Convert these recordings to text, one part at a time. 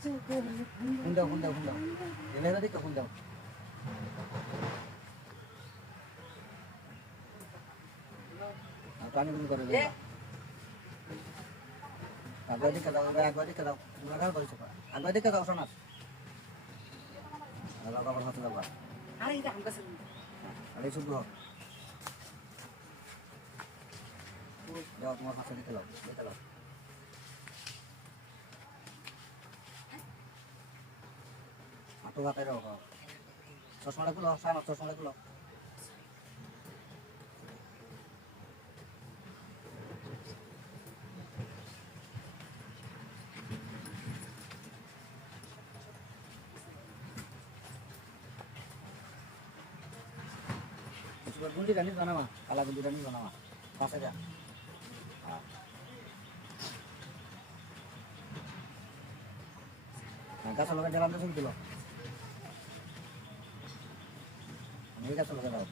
Phone দাও এলে দিকে ফোন দাও পানি গুলো করে একবার দিকে দাও লাগার বলছো একবার দিকে দাও শোনা লাগা বড় হাতে লাগা আরে এটা হামকা সে আরে শুধু দাও তোমার হাতে দিকে দাও আটো গাতে রাখো চশমাটা খুলো সামনে চশমাটা খুলো गुंडी रानी बनावा काला गुंडी रानी बनावा पास जा गाছ লগে জ্বালান দিন কিলো আমি গাছ লগে দাও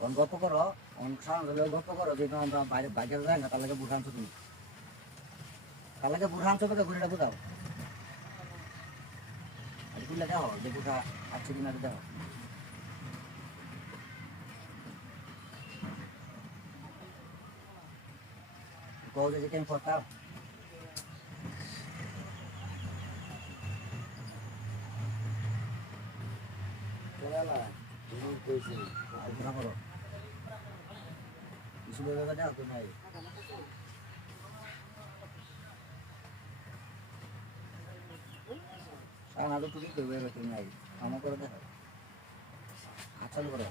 অন গল্প করো অন সারা গল্প করো যে আমরা বাইরে বাইরে যাই না তার লাগে বুঝান তুমি তার লাগে বুঝান চোখে ঘুরে বুঝাও Kulla daw, dito ka actually na daw. Go to the game for tao. Wala la. Hindi ko siya. Ay, na ko. Isubo ka daw ko na eh. কারণ আলু টুকি করবে তুমি আগে আমার করে দেখো আচাল করে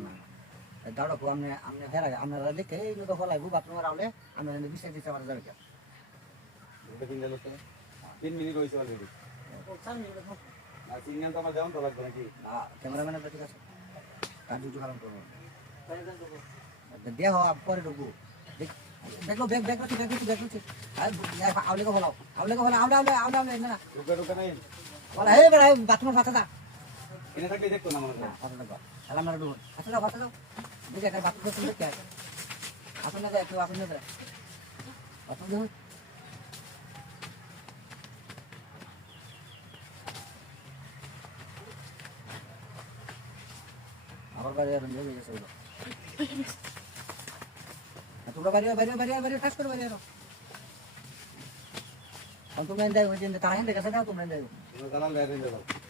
না দাঁড়ো আমনে আমনে ফেরা আপনারা দেখে এই তো ফলাইবো আপনারা রাউলে আমরা বিশে দিতে পারা যাবে কি 3 মিনিট হইছে অলরেডি 4 মিনিট আর সিগন্যাল তো আমার যেমন তো লাগবে নাকি না ক্যামেরাম্যানের ঠিক আছে কাজ দুটো কারণ করব দেখো পরে ঢুকবো দেখো ব্যাগ আছে আর আউলে কো ফলাও আউলে না রুকা নাই বলা হে বড় বাথরুম ফাটা দা এনে থাকলে দেখতো না মনে হয় ফাটা দা সালাম মারা ঢুক ফাটা দাও দেখে একটা বাথরুম সুন্দর কি আছে আপনারা যায় একটু আপনারা যায় বাথরুম আবার বাইরে রঞ্জে গেছে ওগুলো তোমরা বাইরে কাজ করে বাইরে তুমি এন্ড ওই যে তারা এন্ড গেছে দাও তোমরা এন্ড তোমরা দালাল বাইরে যাও